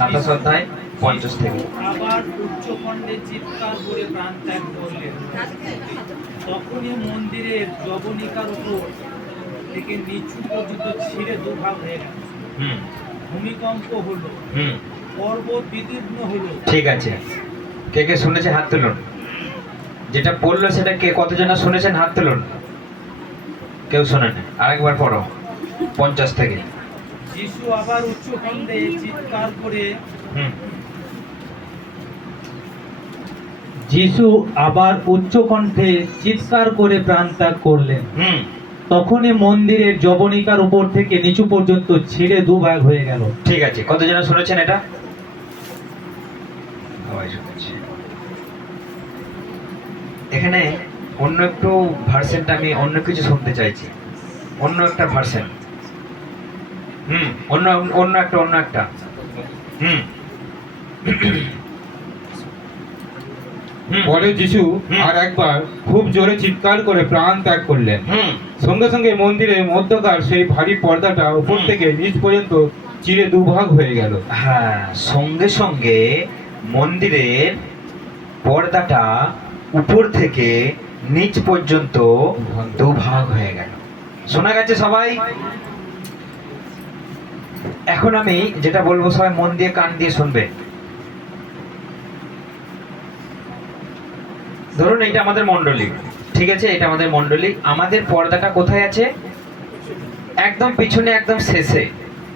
27 অধ্যায় 50 থেকে। আবার উচ্চকণ্ঠে চিৎকার করে প্রাণ ত্যাগ করলেন। তখনই মন্দিরের জবনিকার উপর থেকে নিচু পর্যন্ত ছিঁড়ে দুভাগ হয়ে গেল। ভূমিকম্প হলো, পর্বত বিদীর্ণ হলো। ঠিক আছে, কে কে শুনেছে হাত তুলুন। যেটা পড়লো সেটা কে কতজন শুনেছেন হাত তুলুন। কেউ শোনেন? আরেকবার পড়ো 50 থেকে। যিশু আবার উচ্চকণ্ঠে চিৎকার করে যিশু আবার উচ্চকণ্ঠে চিৎকার করে প্রাণ ত্যাগ করলেন। তখনই মন্দিরের জবনিকার উপর থেকে নিচু পর্যন্ত ছিঁড়ে দুভাগ হয়ে গেল। ঠিক আছে, কতজন শুনেছেন এটা? সবাই শুনেছে। এখানে অন্য একটু ভার্সনটা আমি অন্য কিছু শুনতে চাইছি, অন্য একটা ভার্সন। অন্য একটা পরে যিশু আর একবার খুব জোরে চিৎকার করে প্রাণ ত্যাগ করলেন। সঙ্গে সঙ্গে মন্দিরের মধ্যকার সেই ভারী পর্দাটা উপর থেকে নিচ পর্যন্ত চিরে দুভাগ হয়ে গেল। হ্যাঁ, সঙ্গে সঙ্গে মন্দিরের পর্দাটা উপর থেকে নিচ পর্যন্ত দুভাগ হয়ে গেল। শোনা গেছে সবাই? এখন আমি যেটা বলবো সবাই মন দিয়ে কান দিয়ে শুনবে। ধরুন এটা আমাদের মণ্ডলী, ঠিক আছে? এটা আমাদের মণ্ডলী। আমাদের পর্দাটা কোথায় আছে? একদম পিছনে, একদম শেষে,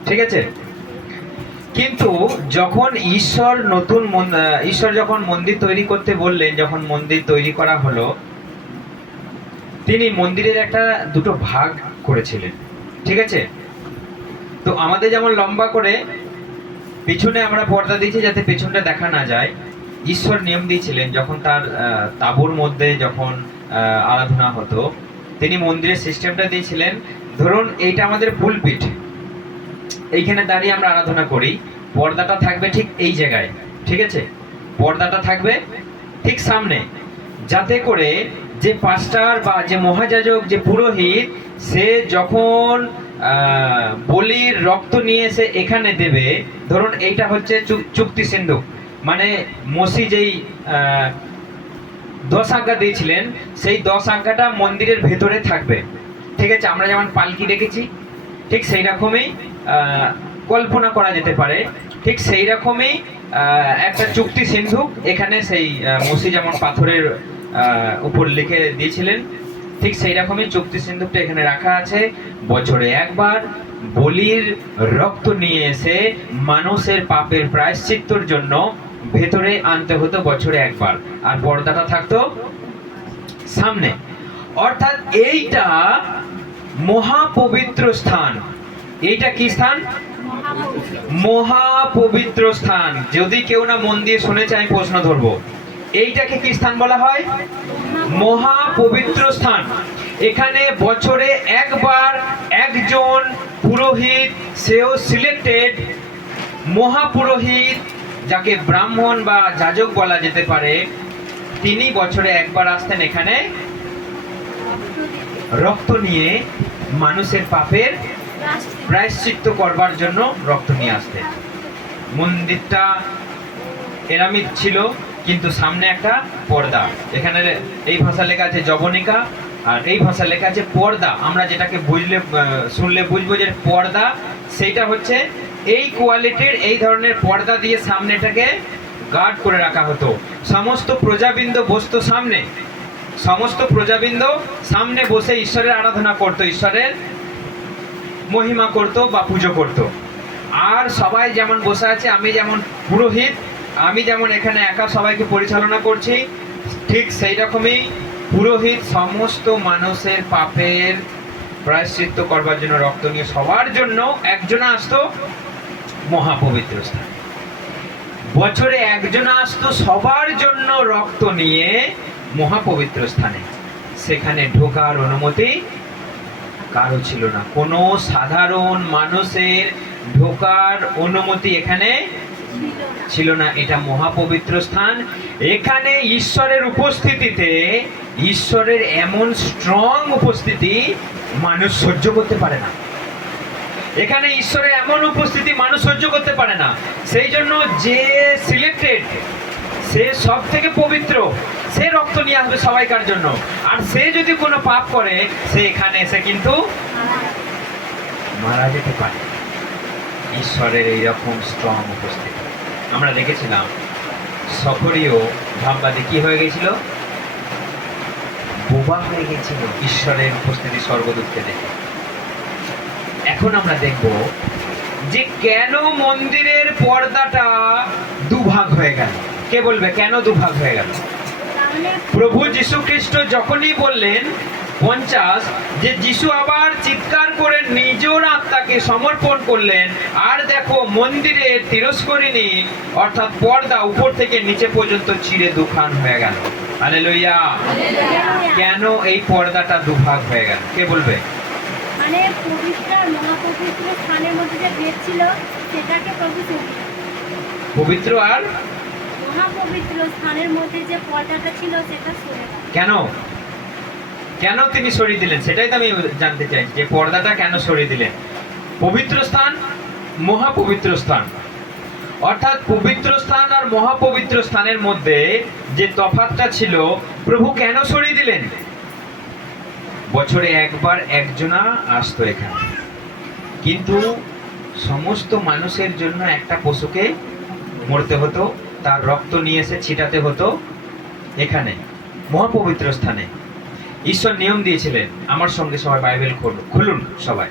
ঠিক আছে? কিন্তু যখন ঈশ্বর যখন মন্দির তৈরি করতে বললেন, যখন মন্দির তৈরি করা হলো, তিনি মন্দিরের একটা দুটো ভাগ করেছিলেন, ঠিক আছে? তো আমাদের যেমন লম্বা করে পিছনে আমরা পর্দা দিয়েছি যাতে পেছনটা দেখা না যায়, ঈশ্বর নিয়ম দিয়েছিলেন যখন তার তাঁবুর মধ্যে যখন আরাধনা হতো, তিনি মন্দিরের সিস্টেমটা দিয়েছিলেন। ধরুন এইটা আমাদের পুলপিট, এইখানে দাঁড়িয়ে আমরা আরাধনা করি, পর্দাটা থাকবে ঠিক এই জায়গায়, ঠিক আছে? পর্দাটা থাকবে ঠিক সামনে, যাতে করে যে পাস্টার বা যে মহাযাজক, যে পুরোহিত, সে যখন বলির রক্ত নিয়ে এসে এখানে দেবে, ধরুন এইটা হচ্ছে চুক্তি সিন্ধুক, মানে মসি যেই 10 আজ্ঞা দিয়েছিলেন, সেই 10 আজ্ঞাটা মন্দিরের ভেতরে থাকবে, ঠিক আছে? আমরা যেমন পালকি দেখেছি, ঠিক সেই রকমই কল্পনা করা যেতে পারে, ঠিক সেই রকমই একটা চুক্তি সিন্ধুক এখানে সেই মসি যেমন পাথরের উপর লিখে দিয়েছিলেন, ঠিক সেই রকমই চুক্তি সিন্ধুকটা এখানে রাখা আছে। বছরে একবার বলির রক্ত নিয়ে এসে মানুষের পাপের প্রায়শ্চিত্তর জন্য ভেতরে আনতে হতো বছরে একবার, আর পর্দাটা থাকতো সামনে। অর্থাৎ এইটা মহাপবিত্র স্থান। এইটা কি স্থান? মহাপবিত্র স্থান। যদি কেউ না মন দিয়ে শুনেছে, আমি প্রশ্ন ধরবো, এইটাকে কি স্থান বলা হয়? মহাপবিত্র স্থান। এখানে বছরে একবার একজন পুরোহিত, সেও সিলেক্টেড মহাপুরোহিত, যাকে ব্রাহ্মণ বা যাজক বলা যেতে পারে, তিনি বছরে একবার আসতেন এখানে রক্ত নিয়ে মানুষের পাপের প্রায়শ্চিত্ত করবার জন্য রক্ত নিয়ে আসতেন। মন্দিরটা এরামিক ছিল, কিন্তু সামনে একটা পর্দা। এখানে এই ভাষা লেখা আছে জবনিকা, আর এই ভাষা লেখা আছে পর্দা। আমরা যেটাকে শুনলে বুঝবো যে পর্দা, সেইটা হচ্ছে এই কোয়ালিটির, এই ধরনের পর্দা দিয়ে সামনেটাকে গার্ড করে রাখা হতো। সমস্ত প্রজাবৃন্দ বসতো সামনে, সমস্ত প্রজাবৃন্দ সামনে বসে ঈশ্বরের আরাধনা করত, ঈশ্বরের মহিমা করত বা পুজো করত। আর সবাই যেমন বসে আছে, আমি যেমন পুরোহিত, আমি যেমন এখানে একা সবাইকে পরিচালনা করছি, ঠিক সেই রকমই পুরোহিত সমস্ত মানুষের পাপের প্রায়শ্চিত্ত করবার জন্য রক্ত নিয়ে সবার জন্য একজন আসতো মহাপবিত্র স্থান। বছরে একজন আসতো সবার জন্য রক্ত নিয়ে মহাপবিত্র স্থানে। সেখানে ঢোকার অনুমতি কারো ছিল না, কোনো সাধারণ মানুষের ঢোকার অনুমতি এখানে ছিল না। এটা মহাপবিত্র স্থান। এখানে ঈশ্বরের উপস্থিতিতে, ঈশ্বরের এমন স্ট্রং উপস্থিতি মানুষ সহ্য করতে পারে না। এখানে ঈশ্বরের এমন উপস্থিতি মানুষ সহ্য করতে পারে না। সেই জন্য যে সিলেক্টেড, সে সব থেকে পবিত্র, সে রক্ত নিয়ে আসবে সবাইকার জন্য। আর সে যদি কোনো পাপ করে, সে এখানে এসে কিন্তু মারা যেতে পারে। ঈশ্বরের এইরকম স্ট্রং উপস্থিতি আমরা দেখেছিলাম। সফরীয় ভাববাদী কি হয়ে গেছিল? বোবা হয়ে গেছিল ঈশ্বরের উপস্থিতি স্বর্গদূতকে দেখে। এখন আমরা দেখব যে কেন মন্দিরের পর্দাটা দুভাগ হয়ে গেল। কে বলবে কেন দুভাগ হয়ে গেল? প্রভু যীশু খ্রিস্ট যখনই বললেন 50 যে যীশু আবার চিৎকার করে নিজের আত্মাকে সমর্পণ করলেন, আর দেখো মন্দিরের তিরস্করিণী অর্থাৎ পর্দা উপর থেকে নিচে পর্যন্ত চিরে দুখান হয়ে গেল। হালেলুয়া। কেন এই পর্দাটা দুভাগ হয়ে গেল? কে বলবে? মানে পবিত্র আর মহাপবিত্র স্থানের মধ্যে যে ভেদ ছিল সেটাকে প্রভু সরিয়ে পবিত্র আর মহাপবিত্র স্থানের মধ্যে যে পর্দাটা ছিল সেটা সরে গেল। কেন কেন তিনি সরিয়ে দিলেন? সেটাই তো আমি জানতে চাই, যে পর্দাটা কেন সরিয়ে দিলেন। পবিত্র স্থান, মহাপবিত্র স্থান, অর্থাৎ পবিত্র স্থান আর মহাপবিত্র স্থানের মধ্যে যে তফাৎটা ছিল, প্রভু কেন সরিয়ে দিলেন? বছরে একবার একজনা আসতো এখানে, কিন্তু সমস্ত মানুষের জন্য একটা পশুকে মরতে হতো, তার রক্ত নিয়ে এসে ছিটাতে হতো এখানে মহাপবিত্র স্থানে। ঈশ্বর নিয়ম দিয়েছিলেন। আমার সঙ্গে সবাই বাইবেল খুলুন সবাই।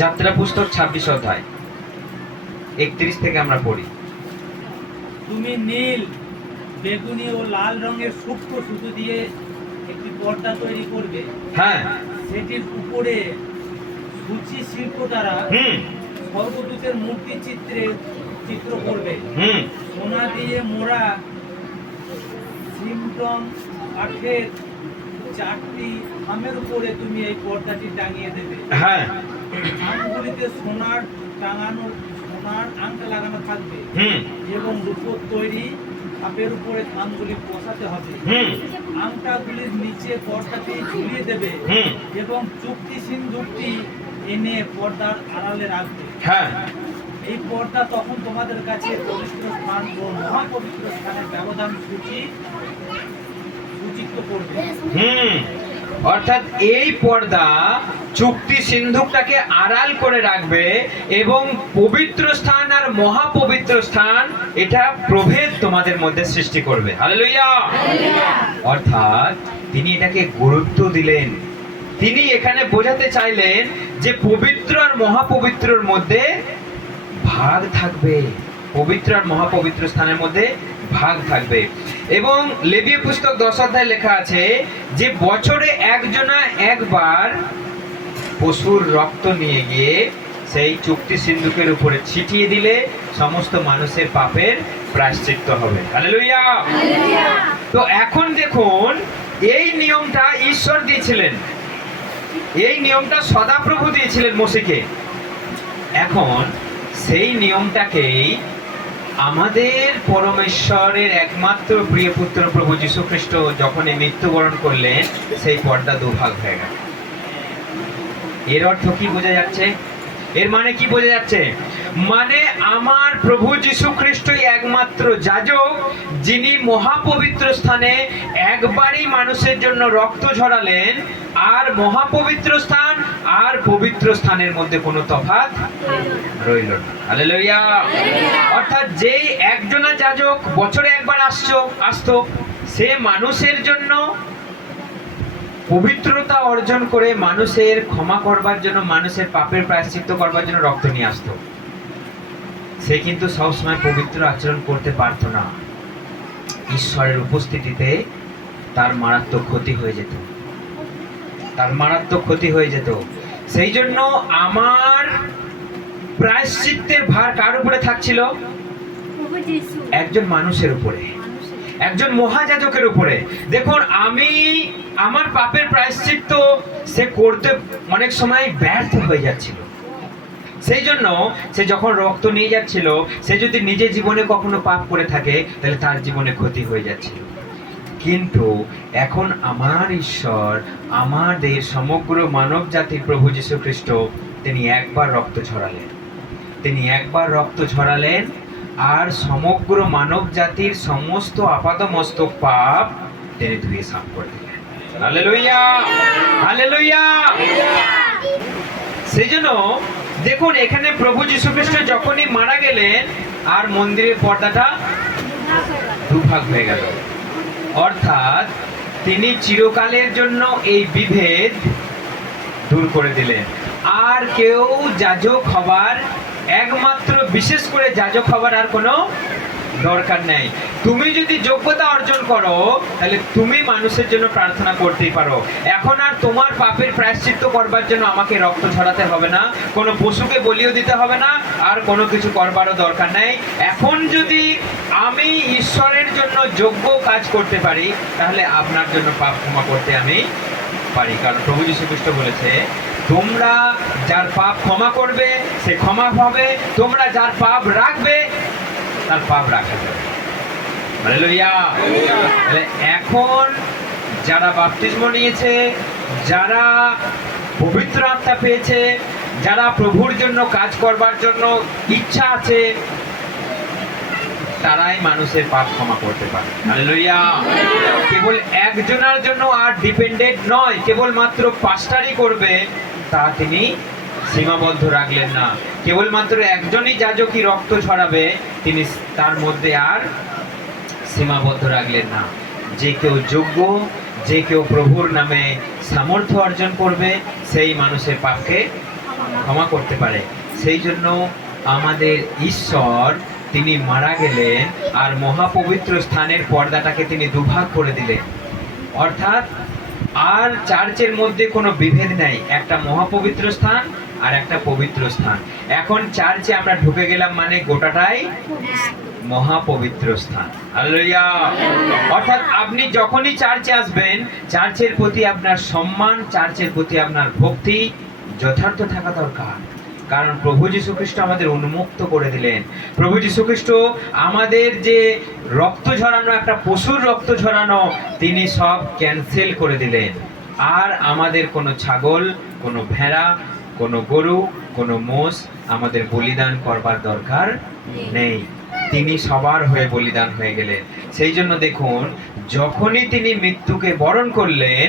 যাত্রা পুস্তক 26 অধ্যায় 31 থেকে আমরা পড়ি। তুমি নীল, বেগুনি ও লাল রঙের সূক্ষ্ম সুতো দিয়ে একটি পর্দা তৈরি করবে। হ্যাঁ, সেটির উপরে সূচি শিল্প দ্বারা হুম স্বর্গদূতের মূর্তি চিত্র করবে। হুম সোনা দিয়ে মোড়া সিমটম কাঠের 4টি খামের উপরে তুমি এই পর্দাটি টাঙিয়ে দেবে। হ্যাঁ, খামগুলিতে সোনার আংটা লাগানো থাকবে হুম এবং রূপোর তৈরি খাপের উপরে খামগুলি বসাতে হবে। হুম আংটাগুলির নিচে পর্দাটি ঝুলিয়ে দেবে হুম এবং চুক্তি সিন্ধুকটি এনে পর্দার আড়ালে রাখবে। হ্যাঁ, এই পর্দা তখন তোমাদের কাছে পবিত্র স্থান ও মহাপবিত্র স্থানের ব্যবধান সূচিত করবে। হুম অর্থাৎ এই পর্দা চুক্তি সিন্ধুকটাকে আড়াল করে রাখবে এবং পবিত্র স্থান আর মহাপবিত্র স্থান এটা প্রভেদ তোমাদের মধ্যে সৃষ্টি করবে। হালেলুয়া। অর্থাৎ তিনি এটাকে গুরুত্ব দিলেন। তিনি এখানে বোঝাতে চাইলেন যে পবিত্র আর মহাপবিত্রর মধ্যে ভাগ থাকবে, পবিত্র আর মহাপবিত্র স্থানের মধ্যে ভাগ থাকবে। এবং লেবীয় পুস্তক 10 অধ্যায়ে লেখা আছে যে বছরে একজনা একবার পশুর রক্ত নিয়ে গিয়ে সেই চুক্তি সিন্ধুকের উপরে ছিটিয়ে দিলে সমস্ত মানুষের পাপের প্রায়শ্চিত্ত হবে। হালেলুয়া। তো এখন দেখুন, এই নিয়মটা ঈশ্বর দিয়েছিলেন, এই নিয়মটা সদাপ্রভু দিয়েছিলেন মোশেকে। এখন সেই নিয়মটাকেই আমাদের পরমেশ্বরের একমাত্র প্রিয় পুত্র প্রভু যীশু খ্রিস্ট যখনই মৃত্যুবরণ করলেন, সেই পর্দা দুভাগ হয়ে গেল। এর অর্থ কি বোঝা যাচ্ছে? এর মানে কি বোঝা যাচ্ছে? মানে আমার প্রভু যীশু খ্রিস্টই একমাত্র যাজক, যিনি মহাপবিত্র স্থানে একবারই মানুষের জন্য রক্ত ঝরালেন, আর মহাপবিত্র স্থান আর পবিত্র স্থানের মধ্যে কোনো তফাৎ রইল না। হালেলুয়া। অর্থাৎ যেই একজনা যাজক বছরে একবার আসতো, সে মানুষের জন্য পবিত্রতা অর্জন করে মানুষের ক্ষমা করবার জন্য, মানুষের পাপের প্রায়শ্চিত্ত করবার জন্য রক্ত নিয়ে আসতো। সে কিন্তু সবসময় পবিত্র আচরণ করতে পারতো না। ঈশ্বরের উপস্থিতিতে তার মারাত্মক ক্ষতি হয়ে যেত, তার মারাত্মক ক্ষতি হয়ে যেত। সেই জন্য আমার প্রায়শ্চিত্তের ভার কার উপরে থাকছিল? একজন মানুষের উপরে, একজন মহাযাজকের উপরে। দেখুন, আমার পাপের প্রায়শ্চিত্ত সে করতে অনেক সময় ব্যর্থ হয়ে যাচ্ছিল। সেই জন্য সে যখন রক্ত নিয়ে যাচ্ছিল, সে যদি নিজের জীবনে কখনো পাপ করে থাকে তাহলে তার জীবনে ক্ষতি হয়ে যাচ্ছিল। কিন্তু এখন আমার ঈশ্বর আমাদের সমগ্র মানব জাতির প্রভু যীশু খ্রিস্ট তিনি একবার রক্ত ঝরালেন। তিনি একবার রক্ত ঝরালেন আর সমগ্র মানব জাতির সমস্ত আপাদমস্তক পাপ তিনি ধুয়ে সাফ করে দিলেন। Hallelujah, hallelujah. সেই জন্য দেখুন, এখানে প্রভু যীশু খ্রিস্ট যখনই মারা গেলেন আর মন্দিরের পর্দাটা দুভাগ হয়ে গেল, অর্থাৎ তিনি চিরকালের জন্য এই বিভেদ দূর করে দিলেন। আর কেউ যাজক হবার, একমাত্র বিশেষ করে যাজক হবার আর কোনো দরকার নেই। তুমি যদি যোগ্যতা অর্জন করো তাহলে তুমি মানুষের জন্য প্রার্থনা করতেই পারো। এখন আর তোমার পাপের প্রায়শ্চিত্ত করবার জন্য আমাকে রক্ত ঝরাতে হবে না, কোনো পশুকে বলিও দিতে হবে না, আর কোনো কিছু করবারও দরকার নেই। এখন যদি আমি ঈশ্বরের জন্য যোগ্য কাজ করতে পারি তাহলে আপনার জন্য পাপ ক্ষমা করতে আমি পারি। কারণ প্রভু যীশু খ্রিস্ট বলেছে, তোমরা যার পাপ ক্ষমা করবে সে ক্ষমা হবে, তোমরা যার পাপ রাখবে তার পাপ রাখা যাবে। হালেলুয়া। তাহলে এখন যারা বাপ্তিস্ম নিয়েছে, যারা পবিত্র আত্মা পেয়েছে, যারা প্রভুর জন্য কাজ করবার জন্য ইচ্ছা আছে, তারাই মানুষের পাপ ক্ষমা করতে পারে। হালেলুয়া। কেবল একজনের জন্য আর ডিপেন্ডেন্ট নয়, কেবল মাত্র পাস্টারই করবে তা তিনি সীমাবদ্ধ রাখলেন না। কেবলমাত্র একজনই যাজকই রক্ত ঝরাবে, তিনি তার মধ্যে আর সীমাবদ্ধ রাখলেন না। যে কেউ যোগ্য, যে কেউ প্রভুর নামে সামর্থ্য অর্জন করবে, সেই মানুষের পাপকে ক্ষমা করতে পারে। সেই জন্য আমাদের ঈশ্বর তিনি মারা গেলেন আর মহাপবিত্র স্থানের পর্দাটাকে তিনি দুভাগ করে দিলেন। অর্থাৎ আর চার্চের মধ্যে কোনো বিভেদ নেই, একটা মহাপবিত্র স্থান আর একটা পবিত্র স্থান। এখন চার্চে আমরা ঢুকে গেলাম মানে গোটাটাই মহাপবিত্র স্থান। হালেলুয়া। অর্থাৎ আপনি যখনই চার্চে আসবেন, চার্চের প্রতি আপনার সম্মান, চার্চের প্রতি আপনার ভক্তি যথার্থ থাকা দরকার। কারণ প্রভু যীশু খ্রিস্ট আমাদের উন্মুক্ত করে দিলেন। প্রভু যীশু খ্রিস্ট আমাদের যে রক্ত ঝরানো, একটা পশুর রক্ত ঝরানো, তিনি সব ক্যান্সেল করে দিলেন। আর আমাদের কোনো ছাগল, কোনো ভেড়া, কোনো গরু, কোনো মোষ আমাদের বলিদান করবার দরকার নেই। তিনি সবার হয়ে বলিদান হয়ে গেলেন। সেই জন্য দেখুন, যখনই তিনি মৃত্যুকে বরণ করলেন,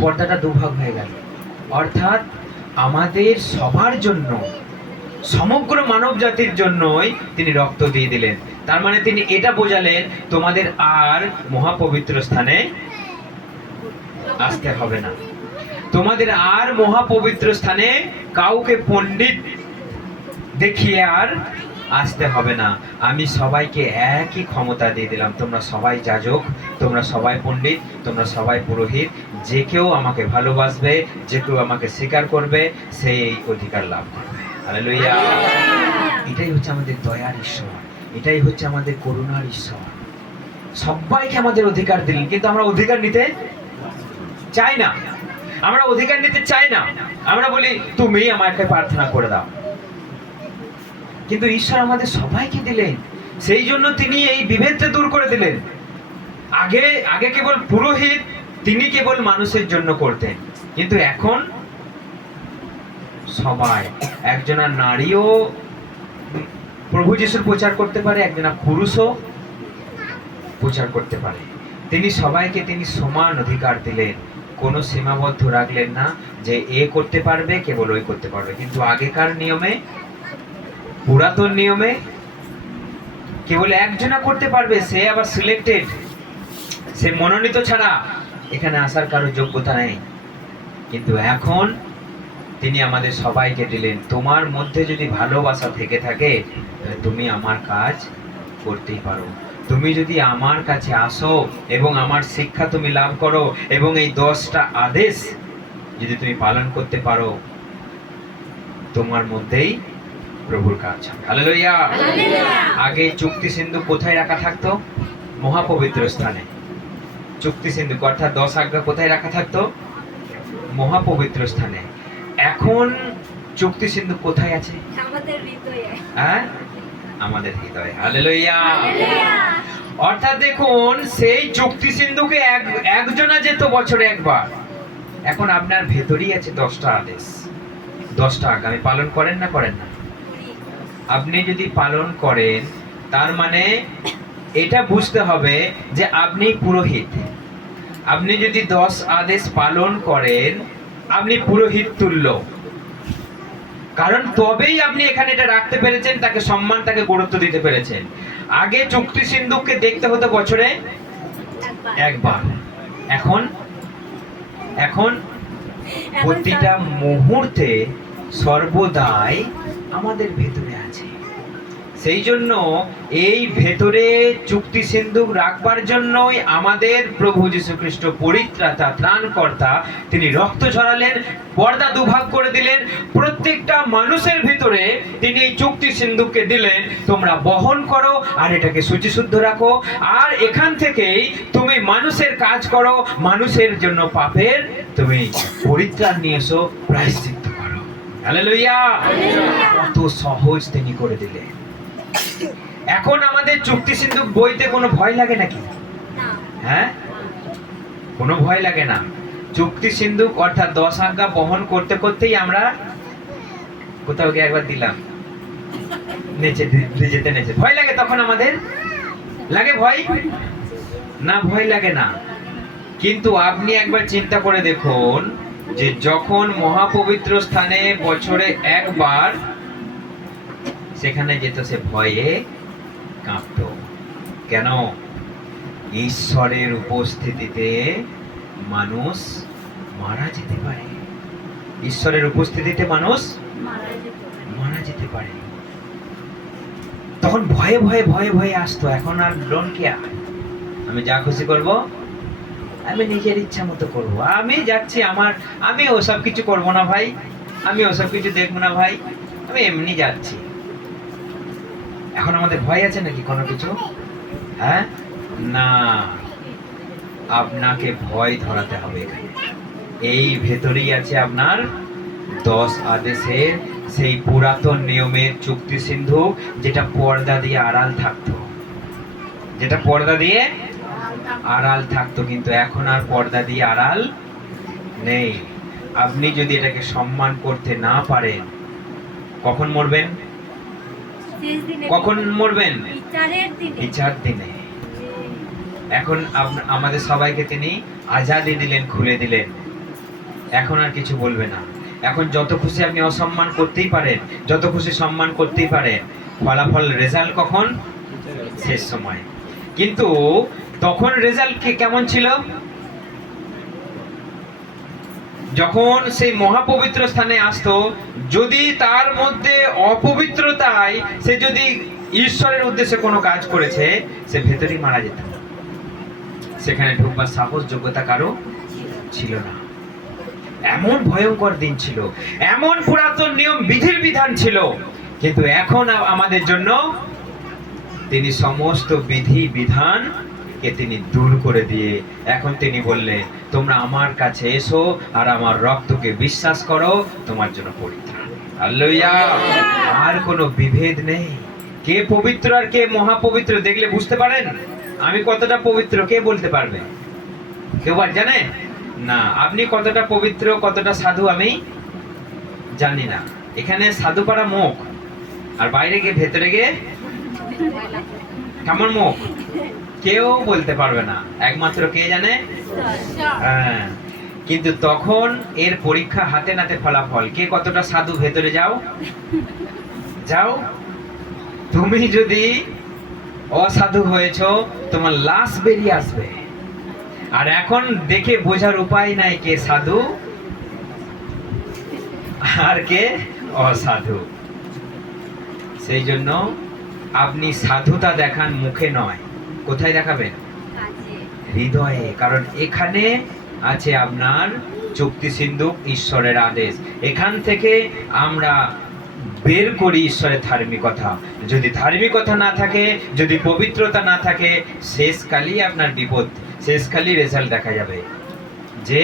পর্দাটা দুভাগ হয়ে গেল। অর্থাৎ আমাদের সবার জন্য, সমগ্র মানব জাতির জন্যই তিনি রক্ত দিয়ে দিলেন। তার মানে তিনি এটা বোঝালেন, তোমাদের আর মহাপবিত্র স্থানে আসতে হবে না, তোমাদের আর মহাপবিত্র স্থানে কাউকে পণ্ডিত দেখিয়ে আর আসতে হবে না। আমি সবাইকে একই ক্ষমতা দিয়ে দিলাম, তোমরা সবাই যাজক, তোমরা সবাই পণ্ডিত, তোমরা সবাই পুরোহিত। যে কেউ আমাকে ভালোবাসবে, যে কেউ আমাকে স্বীকার করবে, সেই এই অধিকার লাভ করবে। হালেলুয়া। এটাই হচ্ছে আমাদের দয়ার ঈশ্বর, এটাই হচ্ছে আমাদের করুণার ঈশ্বর। সবাইকে আমাদের অধিকার দিলেন, কিন্তু আমরা অধিকার নিতে চাই না। আমরা অধিকার নিতে চাই না, আমরা বলি তুমি আমাকে প্রার্থনা করে দাও। কিন্তু ঈশ্বর আমাদের সবাইকে দিলেন, সেই জন্য তিনি এই বিভেদটা দূর করে দিলেন। আগে কেবল পুরোহিত, তিনি কেবল মানুষের জন্য করতেন, কিন্তু এখন সবাই, একজনা নারীও প্রভু যিশুর প্রচার করতে পারে, একজনা পুরুষও প্রচার করতে পারে। তিনি সবাইকে তিনি সমান অধিকার দিলেন, কোনো সীমাবদ্ধ রাখলেন না যে এ করতে পারবে, কেবল ওই করতে পারবে। কিন্তু আগেকার নিয়মে, পুরাতন নিয়মে কেবল একজনা করতে পারবে, সে আবার সিলেক্টেড, সে মনোনীত ছাড়া এখানে আসার কারো যোগ্যতা নেই। কিন্তু এখন তিনি আমাদের সবাইকে দিলেন, তোমার মধ্যে যদি ভালোবাসা থেকে থাকে তাহলে তুমি আমার কাজ করতেই পারো। তুমি যদি আমার কাছে আসো এবং আমার শিক্ষা তুমি লাভ করো এবং এই 10টা আদেশ যদি তুমি পালন করতে পারো, তোমার মধ্যেই প্রভুর কাজ হবে। হালেলুয়া। আগে চুক্তি সিন্ধু কোথায় রাখা থাকতো? মহাপবিত্র স্থানে। চুক্তি সিন্ধু অর্থাৎ 10 আজ্ঞা কোথায় রাখা থাকতো? মহাপবিত্র স্থানে। এখন চুক্তি সিন্ধু কোথায় আছে? আমাদের হৃদয়ে। হ্যাঁ, আমাদের হৃদয়ে। হালেলুয়া। অর্থাৎ দেখুন, সেই চুক্তি সিন্ধুকে একজনা যেত বছরে একবার, এখন আপনার ভেতরেই আছে 10টা আদেশ। 10টা আগামী পালন করেন না করেন না? আপনি যদি পালন করেন তার মানে এটা বুঝতে হবে যে আপনি পুরোহিত। আপনি যদি 10 আদেশ পালন করেন আপনি পুরোহিত তুল্য, কারণ তবেই আপনি এখানে এটা রাখতে পেরেছেন, তাকে সম্মান, তাকে গুরুত্ব দিতে পেরেছেন। আগে চুক্তি সিন্ধুককে দেখতে হতো বছরে একবার, এখন এখন প্রতিটা মুহূর্তে সর্বদাই আমাদের ভেতরে আছে। সেই জন্য এই ভেতরে চুক্তি সিন্ধুক রাখবার জন্যই আমাদের প্রভু যীশু খ্রিস্ট পরিত্রাতা ত্রাণকর্তা তিনি রক্ত ঝরালেন, পর্দা দুভাগ করে দিলেন, প্রত্যেকটা মানুষের ভিতরে তিনি এই চুক্তি সিন্ধুককে দিলেন, তোমরা বহন করো আর এটাকে শুচিশুদ্ধ রাখো, আর এখান থেকেই তুমি মানুষের কাজ করো, মানুষের জন্য পাপের তুমি পরিত্রাণ নিয়ে এসো, প্রায়শ্চিত্ত করো। হালেলুয়া! কত সহজ তিনি করে দিলেন। এখন আমাদের চুক্তি সিন্ধুক বইতে কোনো ভয় লাগে নাকি? হ্যাঁ, কোনো ভয় লাগে না। চুক্তি সিন্ধুক অর্থাৎ 10 আজ্ঞা বহন করতে করতেই আমরা কোথাও গিয়ে একবার দিলাম নেচে যেতে নেচে, ভয় লাগে তখন আমাদের? লাগে ভয়? না, ভয় লাগে না। কিন্তু আপনি একবার চিন্তা করে দেখুন যে যখন মহাপবিত্র স্থানে বছরে একবার সেখানে যেত সে ভয়ে কাঁপতো। কেন? ঈশ্বরের উপস্থিতিতে মানুষ মারা যেতে পারে। ঈশ্বরের উপস্থিতিতে মানুষ মারা যেতে পারে। তখন ভয়ে ভয়ে ভয়ে ভয়ে আসতো। এখন আর ডোন কেয়ার, আমি যা খুশি করব, আমি নিজের ইচ্ছা মতো করব, আমি যাচ্ছি, আমি ওসব কিছু করব না ভাই, আমি ওসব কিছু দেখবো না ভাই, আমি এমনি যাচ্ছি। এখন আমাদের ভয় আছে নাকি কোনো কিছু? হ্যাঁ, না, আপনাকে ভয় ধরাতে হবে। এখানে এই ভেতরেই আছে আপনার 10 আদেশের সেই পুরাতন নিয়মের চুক্তি সিন্ধুক, যেটা পর্দা দিয়ে আড়াল থাকতো, যেটা পর্দা দিয়ে আড়াল থাকতো, কিন্তু এখন আর পর্দা দিয়ে আড়াল নেই। আপনি যদি এটাকে সম্মান করতে না পারেন, কখন মরবেন? কখন মরবেন? বিচার দিনে। এখন আমাদের সবাইকে তিনি আজাদি দিলেন, খুলে দিলেন, এখন আর কিছু বলবে না। এখন যত খুশি আপনি অসম্মান করতেই পারেন, যত খুশি সম্মান করতেই পারেন, ফলাফল রেজাল্ট কখন? শেষ সময়। কিন্তু তখন রেজাল্ট কেমন ছিল? যখন সেই মহাপবিত্র স্থানে আসতো, যদি তার মধ্যে অপবিত্রতায় সে যদি ঈশ্বরের উদ্দেশ্যে কোনো কাজ করেছে, সে ভেতরেই মারা যেত। সেখানে ঢুকবার সাহস যোগ্যতা কারো ছিল না। এমন ভয়ঙ্কর দিন ছিল, এমন পুরাতন নিয়ম বিধির বিধান ছিল। কিন্তু এখন আমাদের জন্য তিনি সমস্ত বিধি বিধান কে তিনি দূর করে দিয়ে এখন তিনি বললেন, তোমরা আমার কাছে এসো আর আমার রক্তকে বিশ্বাস করো, তোমার জন্য পরিত্রাণ। হালেলুয়া! আর কোনো বিভেদ নেই। কে পবিত্র আর কে মহাপবিত্র দেখলে বুঝতে পারেন। আমি কতটা পবিত্র কে বলতে পারবে? কেউ আর জানে না। আপনি কতটা পবিত্র, কতটা সাধু আমি জানি না। এখানে সাধু পাড়া মুখ, আর বাইরে গিয়ে ভেতরে গিয়ে কেমন মুখ কেউ বলতে পারবে না, একমাত্র কে জানে? হ্যাঁ, কিন্তু তখন এর পরীক্ষা হাতে নাতে ফলাফল। কে কতটা সাধু? ভেতরে যাও, যাও। তুমি যদি অসাধু হয়েছো, তোমার লাশ বেরিয়ে আসবে। আর এখন দেখে বোঝার উপায় নাই কে সাধু আর কে অসাধু। সেই জন্য আপনি সাধুতা দেখান মুখে নয়, কোথায় দেখাবেন? হৃদয়ে। কারণ এখানে আছে আপনার চুক্তি সিন্ধুক, ঈশ্বরের আদেশ। এখান থেকে আমরা বের করি ঈশ্বরের ধার্মিকতা। যদি ধার্মিকতা না থাকে, যদি পবিত্রতা না থাকে, শেষকালই আপনার বিপদ, শেষকালই রেজাল্ট দেখা যাবে যে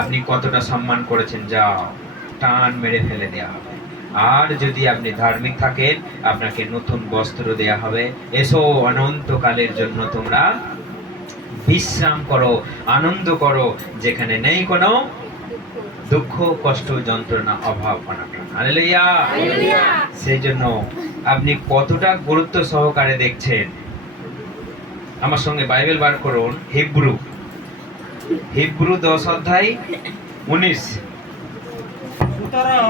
আপনি কতটা সম্মান করেছেন, যাও টান মেরে ফেলে দেওয়া হবে। আর যদি আপনি ধার্মিক থাকেন, আপনাকে নতুন বস্ত্র দেয়া হবে। এসো, অনন্তকালের জন্য তোমরা বিশ্রাম করো, আনন্দ করো, যেখানে নেই কোনো দুঃখ, কষ্ট, যন্ত্রণা, অভাব, অনাটন। হালেলুয়া। সেই জন্য আপনি কতটা গুরুত্ব সহকারে দেখছেন। আমার সঙ্গে বাইবেল বার করুন, হিব্রু 10 অধ্যায় 19। সুতরাং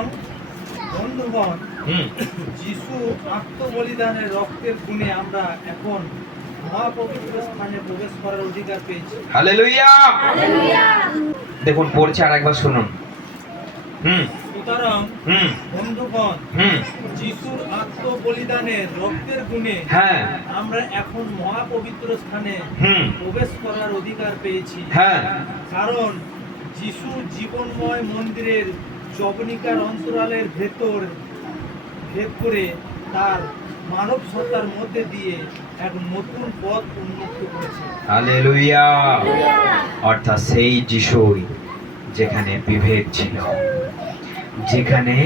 বন্ধুগণ, হুম যিশু আত্মবলিদানের রক্তের গুণে আমরা এখন মহাপবিত্র স্থানে প্রবেশ করার অধিকার পেয়েছি। হালেলুয়া। দেখুন পড়ছে, আর একবার শুনুন। সুতরাং হুম বন্ধুগণ, হুম যিশুর আত্মবলিদানের রক্তের গুণে হ্যাঁ আমরা এখন মহাপবিত্র স্থানে হুম প্রবেশ করার অধিকার পেয়েছি। হ্যাঁ কারণ যিশু জীবনময় মন্দিরের জবনিকার অন্তরালের ভেতর ভেদ করে তার মানব সত্তার মধ্যে দিয়ে এক নতুন পথ উন্মুক্ত করেছে। হালেলুয়া। অর্থাৎ সেই যিশুই যেখানে বিভেদ ছিল, যেখানে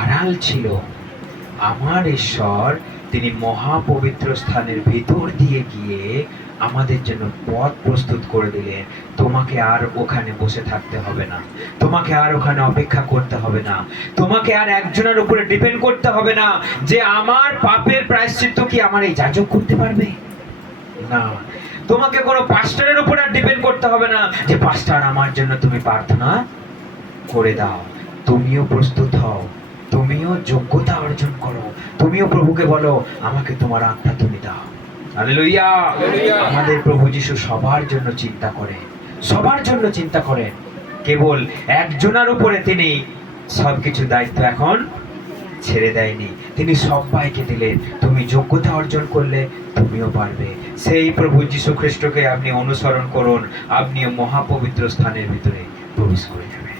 আড়াল ছিল, আমার ঈশ্বর তিনি মহাপবিত্র স্থানের ভিতর দিয়ে গিয়ে আমাদের জন্য পথ প্রস্তুত করে দিলেন। তোমাকে আর ওখানে বসে থাকতে হবে না, তোমাকে আর ওখানে অপেক্ষা করতে হবে না, তোমাকে আর একজনের উপরে ডিপেন্ড করতে হবে না যে আমার পাপের প্রায়শ্চিত্ত কি আমার এই যাজক করতে পারবে না। তোমাকে কোনো পাস্টারের উপর আর ডিপেন্ড করতে হবে না যে পাস্টার আমার জন্য তুমি প্রার্থনা করে দাও। তুমিও প্রস্তুত হও, তুমিও যোগ্যতা অর্জন করো, তুমিও প্রভুকে বলো আমাকে তোমার আত্মা তুমি দাও। হালেলুয়া। আমাদের প্রভু যিশু সবার জন্য চিন্তা করেন, সবার জন্য চিন্তা করেন। কেবল একজনের উপরে তিনি সবকিছু দায়িত্ব এখন ছেড়ে দেয়নি, তিনি সবাইকে দিলেন। তুমি যোগ্যতা অর্জন করলে তুমিও পারবে। সেই প্রভু যীশু খ্রিস্টকে আপনি অনুসরণ করুন, আপনিও মহাপবিত্র স্থানের ভিতরে প্রবেশ করে যাবেন।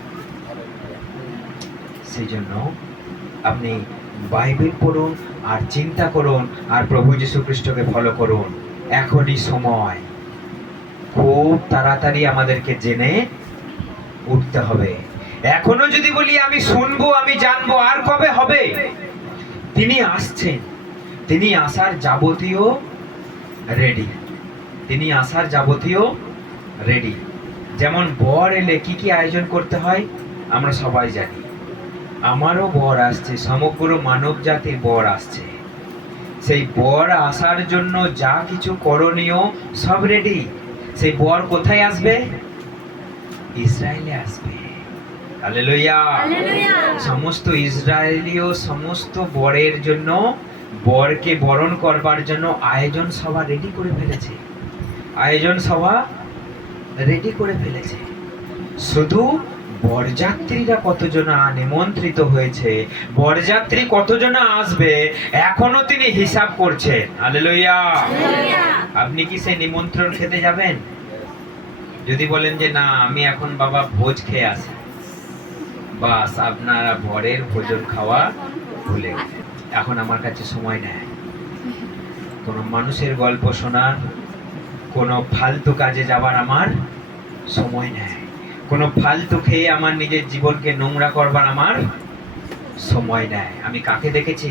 সেই জন্য আপনি বাইবেল পড়ুন আর চিন্তা করুন আর প্রভু যীশু খ্রিস্টকে ফলো করুন। এখনই সময়, খুব তাড়াতাড়ি আমাদেরকে জেনে উঠতে হবে। এখনো যদি বলি আমি শুনবো, আমি জানবো, আর কবে হবে? তিনি আসছেন, তিনি আসার যাবতীয় রেডি, তিনি আসার যাবতীয় রেডি। যেমন বর এলে কি কি আয়োজন করতে হয় আমরা সবাই জানি। আমারও বর আসছে, সমগ্র মানব জাতির বর আসছে। সেই বর আসার জন্য যা কিছু করণীয় সব রেডি। সেই বর কোথায় আসবে? ইসরায়েলে আসবে। হালেলুয়া। সমস্ত ইসরায়েলীয় সমস্ত বরের জন্য, বরকে বরণ করবার জন্য আয়োজন সভা রেডি করে ফেলেছে, আয়োজন সভা রেডি করে ফেলেছে। শুধু বরযাত্রীরা কতজন নিমন্ত্রিত হয়েছে, বরযাত্রী কতজন আসবে এখনো তিনি হিসাব করছেন। হালেলুয়া। আপনি কি সেই নিমন্ত্রণ খেতে যাবেন? যদি বলেন যে না আমি এখন বাবা ভোজ খেয়ে আসি, বাস আপনারা বরের ভোজন খাওয়া ভুলে গেছেন। এখন আমার কাছে সময় নেই কোনো মানুষের গল্প শোনার, কোনো ফালতু কাজে যাবার আমার সময় নেই, কোনো ফালতু খেয়ে আমার নিজের জীবনকে নোংরা করবার আমার সময় নেই। আমি কাকে দেখেছি?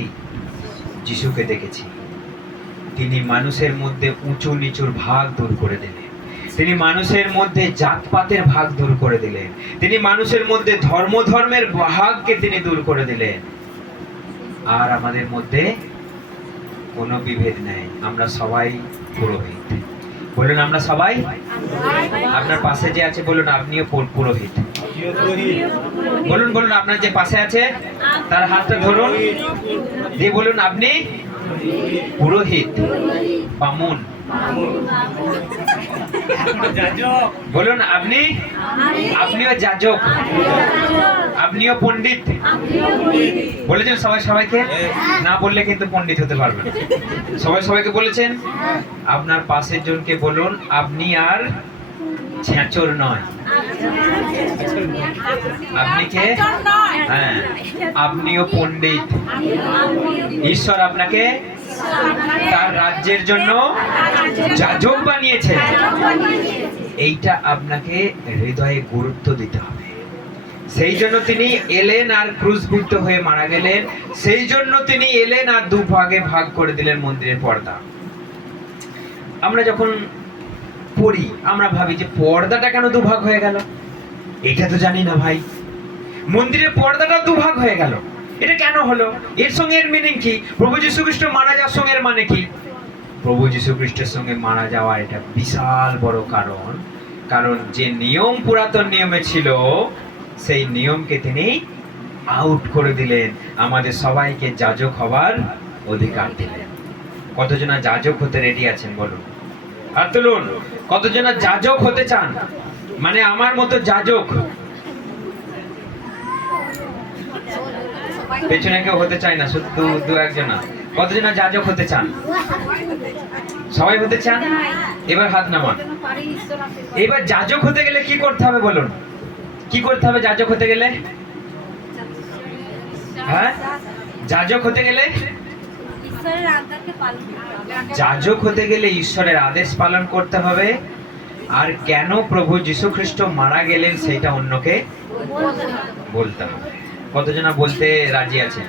যিশুকে দেখেছি। তিনি মানুষের মধ্যে উঁচু নিচুর ভাগ দূর করে দিলেন, তিনি মানুষের মধ্যে জাতপাতের ভাগ দূর করে দিলেন, তিনি মানুষের মধ্যে ধর্মের ভাগকে তিনি দূর করে দিলেন। আর আমাদের মধ্যে কোনো বিভেদ নেই, আমরা সবাই পুরোহিত। বলুন আমরা সবাই। আপনার পাশে যে আছে বলুন আপনিও পুরোহিত। বলুন বলুন আপনার যে পাশে আছে তার হাতটা ধরুন, দিয়ে বলুন আপনি পুরোহিত, বামুন। বলুন আপনি, আপনিও যাজক, আপনিও পণ্ডিত। বলেছেন সবাই সবাইকে? না বললে কিন্তু পণ্ডিত হতে পারবেন। সবাই সবাইকে বলেছেন? আপনার পাশের জনকে বলুন আপনি আর ছেঁচর নয়। আপনি কে? হ্যাঁ, আপনিও পণ্ডিত। ঈশ্বর আপনাকে তার রাজ্যের জন্য যাজক বানিয়েছে। এইটা আপনাকে হৃদয়ে গুরুত্ব দিতে হবে। সেই জন্য তিনি এলেন আর ক্রুশবিদ্ধ হয়ে মারা গেলেন। সেই জন্য তিনি এলেন আর দুভাগে ভাগ করে দিলেন মন্দিরের পর্দা। আমরা যখন পড়ি আমরা ভাবি যে পর্দাটা কেন দুভাগ হয়ে গেল, এটা তো জানি না ভাই। মন্দিরের পর্দাটা দুভাগ হয়ে গেল, এটা কেন হলো? এর সঙ্গে এর মিনিং কি? প্রভু যীশু খ্রিস্ট মারা যাওয়ার সঙ্গে এর মানে কি? প্রভু যীশু খ্রিস্টের সঙ্গে মারা যাওয়া এটা বিশাল বড় কারণ। কারণ যে নিয়ম পুরাতন নিয়মে ছিল সেই নিয়মকে তিনি আউট করে দিলেন, আমাদের সবাইকে যাজক হবার অধিকার দিলেন। কতজনা যাজক হতে রেডি আছেন বলুন? হাত তুলুন। কতজনা যাজক হতে চান? মানে আমার মতো যাজক। পেছনে কেউ হতে চায় না, শুধু দু একজনা। কতজনা যাজক হতে চান? সবাই হতে চান? এবার হাত নামান। এবার যাজক হতে গেলে কি করতে হবে বলুন? কি করতে হবে যাজক হতে গেলে? হ্যাঁ, যাজক হতে গেলে, যাজক হতে গেলে ঈশ্বরের আদেশ পালন করতে হবে। আর কেন প্রভু যীশু খ্রিস্ট মারা গেলেন সেটা অন্যকে বলতে হবে। কতজনা বলতে রাজি আছেন?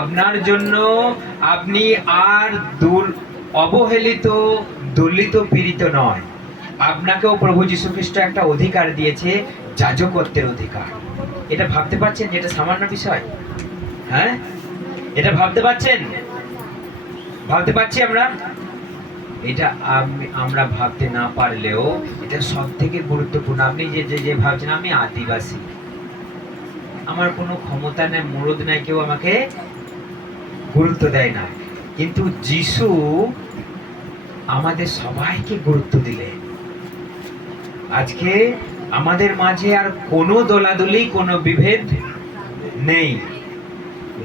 আপনার জন্য আপনি আর অবহেলিত, দলিত, পীড়িত নয়। আপনাকেও প্রভু যীশু খ্রিস্ট একটা অধিকার দিয়েছে, যাজকত্বের অধিকার। এটা ভাবতে পারছেন যে এটা সামান্য বিষয়? হ্যাঁ, এটা ভাবতে পারছেন? ভাবতে পারছি আমরা? এটা আমরা ভাবতে না পারলেও এটা সব থেকে গুরুত্বপূর্ণ। আপনি যে ভাবছেন আমি আদিবাসী, আমার কোনো ক্ষমতা নেই, মুরদ নাই, কেউ আমাকে গুরুত্ব দেয় না, কিন্তু যিশু আমাদের সবাইকে গুরুত্ব দিলেন। আজকে আমাদের মাঝে আর কোনো দলাদলি, কোনো বিভেদ নেই।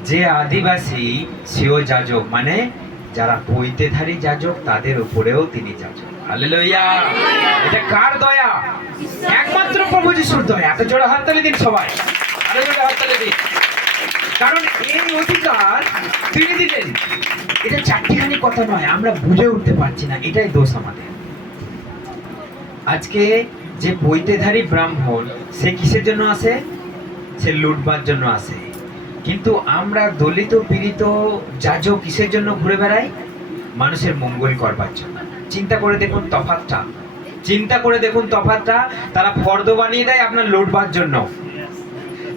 যে আদিবাসী সেও যাজক, মানে যারা পৈতেধারী যাজক তাদের উপরেও তিনি যাজক। হালেলুয়া! এটা কার দয়া? একমাত্র প্রভু যিশুর দয়া। এত জোড়া হাততালি দিন সবাই, হালেলুয়া, হাততালি দিন। কারণ এই অধিকার তিনি দিলেন। এটা চারটিখানি কথা নয়, আমরা বুঝে উঠতে পারছি না, এটাই দোষ আমাদের। আজকে যে পৈতেধারী ব্রাহ্মণ, সে কিসের জন্য আসে? সে লুটবার জন্য আসে। কিন্তু আমরা দলিত, পীড়িত যাজক কিসের জন্য ঘুরে বেড়াই? মানুষের মঙ্গল করবার জন্য। চিন্তা করে দেখুন তফাৎটা, চিন্তা করে দেখুন তফাৎটা। তারা ফর্দ বানিয়ে দেয় আপনার লুটবার জন্য,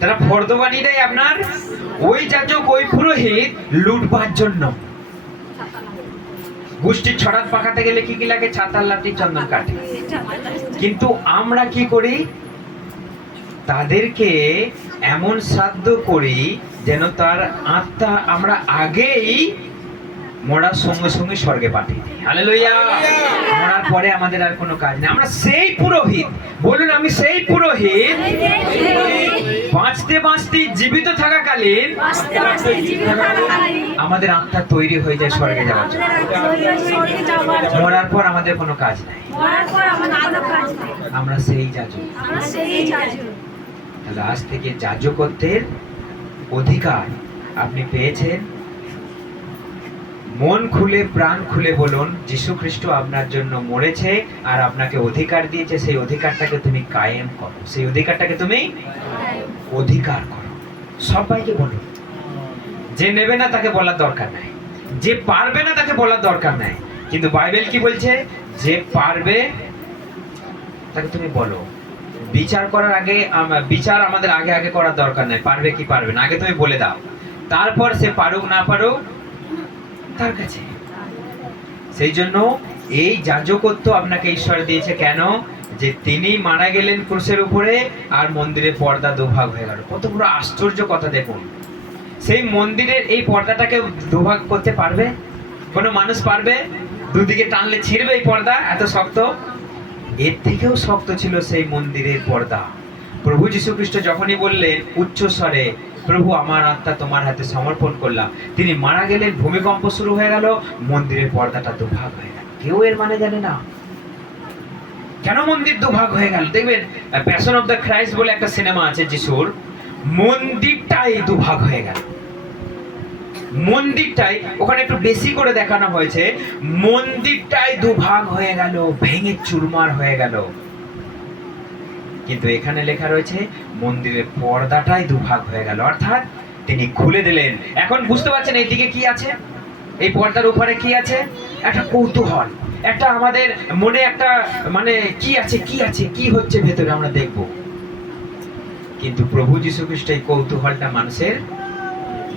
তারা ফর্দ বানিয়ে দেয় আপনার ওই যাজক, ওই পুরোহিত লুটবার জন্য। গোষ্ঠীর ছড়াত পাকাতে গেলে কি কি লাগে? ছাতার লাঠি, চন্দন কাঠি। কিন্তু আমরা কি করি? তাদেরকে এমন সাধ্য করি যেন তার আত্মা আমরা আগেই মরার সঙ্গে সঙ্গে স্বর্গে পাঠিয়ে দিই। হালেলুয়া! মরার পরে আমাদের আর কোনো কাজ নেই। আমরা সেই পুরোহিত। বলুন, আমি সেই পুরোহিত। বাঁচতে বাঁচতে, জীবিত থাকাকালীন আমাদের আত্মা তৈরি হয়ে যায় স্বর্গে যাওয়ার জন্য। মরার পর আমাদের কোনো কাজ নেই। আমরা সেই যাজক। তাহলে আজ থেকে যাজকত্বের অধিকার আপনি পেয়েছেন। মন খুলে, প্রাণ খুলে বলুন, যীশু খ্রিস্ট আপনার জন্য মরেছে আর আপনাকে অধিকার দিয়েছে। সেই অধিকারটাকে তুমি কায়েম করো, সেই অধিকারটাকে তুমি অধিকার করো। সবাইকে বলুন। যে নেবে না তাকে বলার দরকার নাই, যে পারবে না তাকে বলার দরকার নাই। কিন্তু বাইবেল কি বলছে? যে পারবে তাকে তুমি বলো। বিচার করার আগে, বিচার আমাদের আগে আগে করার দরকার নাই। পারবে কি পারবে না আগে তুমি বলে দাও, তারপর সে পারুক না পারুক তার কাছে। সেই জন্য এই যাজকত্ব আপনাকে ঈশ্বর দিয়েছে। কেন? যে তিনি মারা গেলেন ক্রুশের উপরে আর মন্দিরের পর্দা দুভাগ হয়ে গেল। কত বড় আশ্চর্য কথা দেখুন। সেই মন্দিরের এই পর্দাটাকে দুভাগ করতে পারবে কোনো মানুষ? পারবে? দুদিকে টানলে ছিঁড়বে এই পর্দা, এত শক্ত। এর থেকেও শক্ত ছিল সেই মন্দিরের পর্দা। প্রভু যীশু খ্রিস্ট যখনই বললেন উচ্চ স্বরে, প্রভু আমার আত্মা তোমার হাতে সমর্পণ করলাম, তিনি মারা গেলেন, ভূমিকম্প শুরু হয়ে গেল, মন্দিরের পর্দাটা দুভাগ হয়ে গেল। কেউ এর মানে জানে না। কেন মন্দির দুভাগ হয়ে গেল? দেখবেন প্যাশন অফ দ্য ক্রাইস্ট বলে একটা সিনেমা আছে যিশুর, মন্দিরটাই দুভাগ হয়ে গেল। মন্দিরটাই ওখানে একটু বেশি করে দেখানো হয়েছে, মন্দিরটাই দুভাগ হয়ে গেল, ভেঙে চুরমার হয়ে গেল। কিন্তু এখানে লেখা রয়েছে মন্দিরের পর্দাটাই দুভাগ হয়ে গেল, অর্থাৎ তিনি খুলে দিলেন। এখন বুঝতে পারছেন এইদিকে কি আছে, এই পর্দার উপরে কি আছে? একটা কৌতূহল, একটা আমাদের মনে একটা মানে কি আছে, কি আছে, কি হচ্ছে ভেতরে আমরা দেখব। কিন্তু প্রভু যীশু খ্রিস্ট এই কৌতূহলটা মানুষের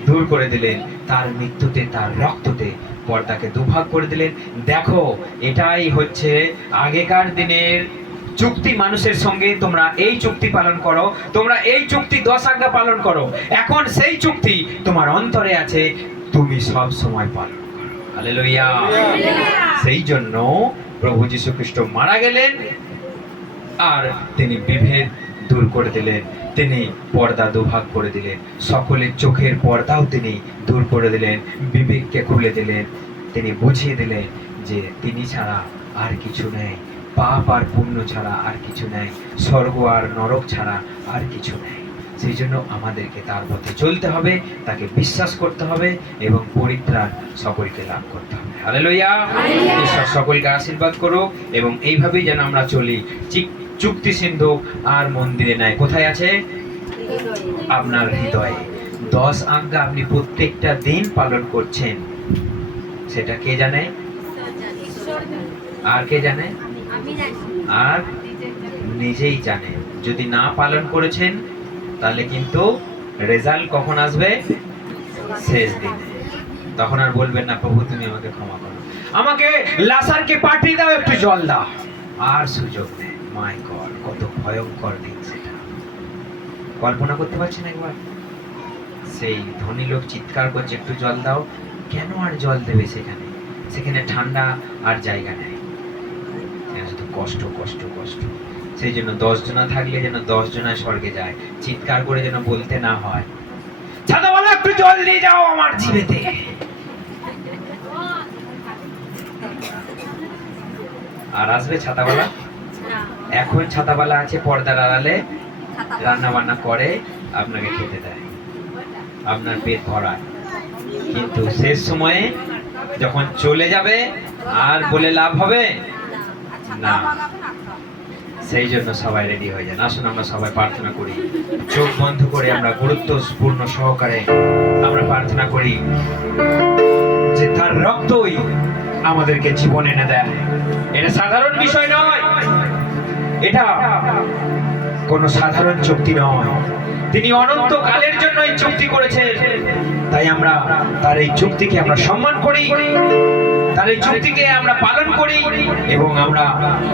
দূর করে দিলেন। তার মৃত্যুতে, তার রক্ততে পর্দাকে দুভাগ করে দিলেন। দেখো, এটাই হচ্ছে আগেকার দিনের চুক্তি মানুষের সঙ্গে। তোমরা এই চুক্তি পালন করো, তোমরা এই চুক্তি 10 আজ্ঞা পালন করো। এখন সেই চুক্তি তোমার অন্তরে আছে, তুমি সব সময় পালন করো। হালেলুয়া। সেই জন্য প্রভু যীশু খ্রিস্ট মারা গেলেন, আর তিনি বিভেদ দূর করে দিলেন, তিনি পর্দা দুভাগ করে দিলেন, সকলের চোখের পর্দাও তিনি দূর করে দিলেন, বিবেককে খুলে দিলেন। তিনি বুঝিয়ে দিলেন যে তিনি ছাড়া আর কিছু নেই, পাপ আর পুণ্য ছাড়া আর কিছু নেই, স্বর্গ আর নরক ছাড়া আর কিছু নেই। সেই জন্য আমাদেরকে তার পথে চলতে হবে, তাকে বিশ্বাস করতে হবে এবং পরিত্রাণ সকলকে লাভ করতে হবে। হালেলুয়া। ঈশ্বর সকলকে আশীর্বাদ করুক এবং এইভাবেই যেন আমরা চলি। চুক্তি সিন্ধু আর মন্দিরে নাই, কোথায় আছে? আপনার হৃদয়ে। 10 আজ্ঞা আপনি প্রত্যেকটা দিন পালন করছেন, সেটা কে জানে? আর কে জানে? আর নিজেই জানে। যদি না পালন করেছেন তাহলে কিন্তু রেজাল্ট কখন আসবে? শেষ দিনে। তখন আর বলবেন না, প্রভু তুমি আমাকে ক্ষমা করো, আমাকে লাসারকে পাঠিয়ে দাও, একটু জল দাও। আর সুযোগ নেই। মাই গড, কত ভয়ঙ্কর দিন সেটা। কল্পনা করতে পারছেন একবার? সেই ধনী লোক চিৎকার করছে, একটু জল দাও। কেন আর জল দেবে? সেখানে সেখানে ঠান্ডা আর জায়গা নেই, শুধু কষ্ট কষ্ট কষ্ট। সেই জন্য 10 জনা থাকলে যেন 10 জনায় স্বর্গে যায়, চিৎকার করে যেন বলতে না হয়, ছাতাওয়ালা একটু জল দিয়ে যাও আমার জিভেতে। আর আসবে ছাতাওয়ালা? এখন ছাতাওয়ালা আছে পর্দার আড়ালে, রান্না বান্না করে আপনাকে খেতে দেয়, আপনার পেট ভরায়। কিন্তু শেষ সময়ে যখন চলে যাবে আর বলে লাভ হবে না। সেই জন্য সবাই রেডি হয়ে যান। আসুন আমরা সবাই প্রার্থনা করি, চোখ বন্ধ করে আমরা গুরুত্বপূর্ণ সহকারে আমরা প্রার্থনা করি যে তার রক্তই আমাদেরকে জীবন এনে দেয়। এটা সাধারণ বিষয় নয়, এটা কোনো সাধারণ চুক্তি নয়। তিনি অনন্ত কালের জন্য এই চুক্তি করেছেন, তাই আমরা তার এই চুক্তিকে আমরা সম্মান করি, তার এই চুক্তিকে আমরা পালন করি এবং আমরা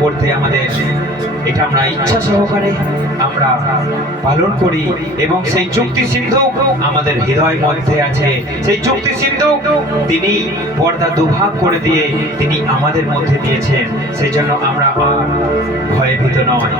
করতে আমাদের এটা আমরা ইচ্ছা সহকারে আমরা পালন করি। এবং সেই চুক্তি সিন্ধু আমাদের হৃদয় মধ্যে আছে। সেই চুক্তি সিন্ধু তিনি পর্দা দুভাগ করে দিয়ে তিনি আমাদের মধ্যে দিয়েছেন। সেই জন্য আমরা আর ভয়ভীত নয়।